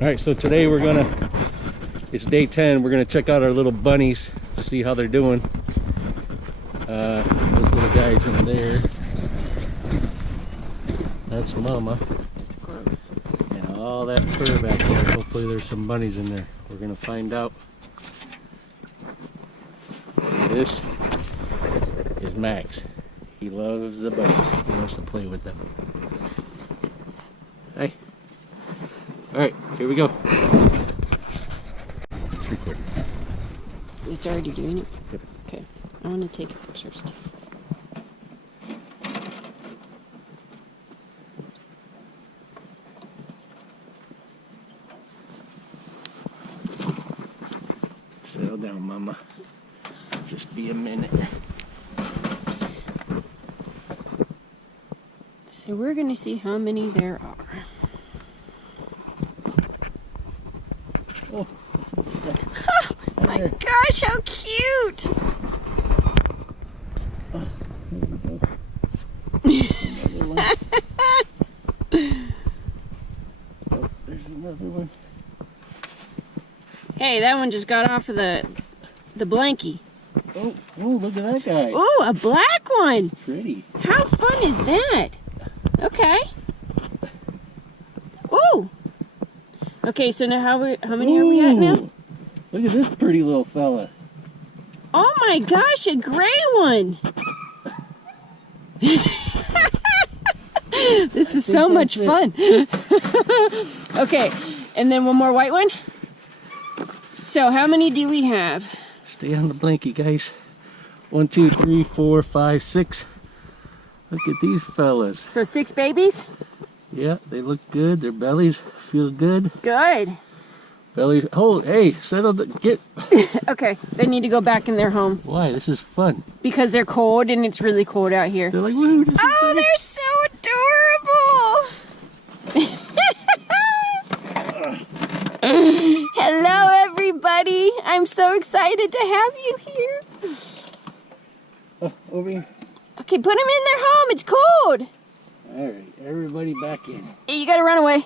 Alright, so today it's day 10. We're gonna check out our little bunnies, see how they're doing. Those little guys in there. That's Mama. It's gross. And all that fur back there. Hopefully there's some bunnies in there. We're gonna find out. This is Max. He loves the bunnies. He wants to play with them. Hey. Alright, here we go. Record. It's already doing it? Yep. Okay. I want to take pictures too. Settle down, Mama. Just be a minute. So we're going to see how many there are. Oh, Oh my gosh, how cute! oh, there we go. Another one. Oh, there's another one. Hey, that one just got off of the blankie. Oh, look at that guy. Oh, a black one! Pretty. How fun is that? Okay. Ooh! Okay, so now how many are we at now? Ooh, look at this pretty little fella. Oh my gosh, a gray one! This is so much fun. Okay, and then one more white one. So how many do we have? Stay on the blankie, guys. 1, 2, 3, 4, 5, 6. Look at these fellas. So 6 babies? Yeah, they look good. Their bellies feel good. Good. Bellies. Oh, hey, settle the get. Okay, they need to go back in their home. Why? This is fun. Because they're cold and it's really cold out here. They're like, woo, this is Oh, fun. they're so adorable! Hello, everybody! I'm so excited to have you here. Oh, over here. Okay, put them in their home. It's cold. All right, everybody back in. You gotta run away.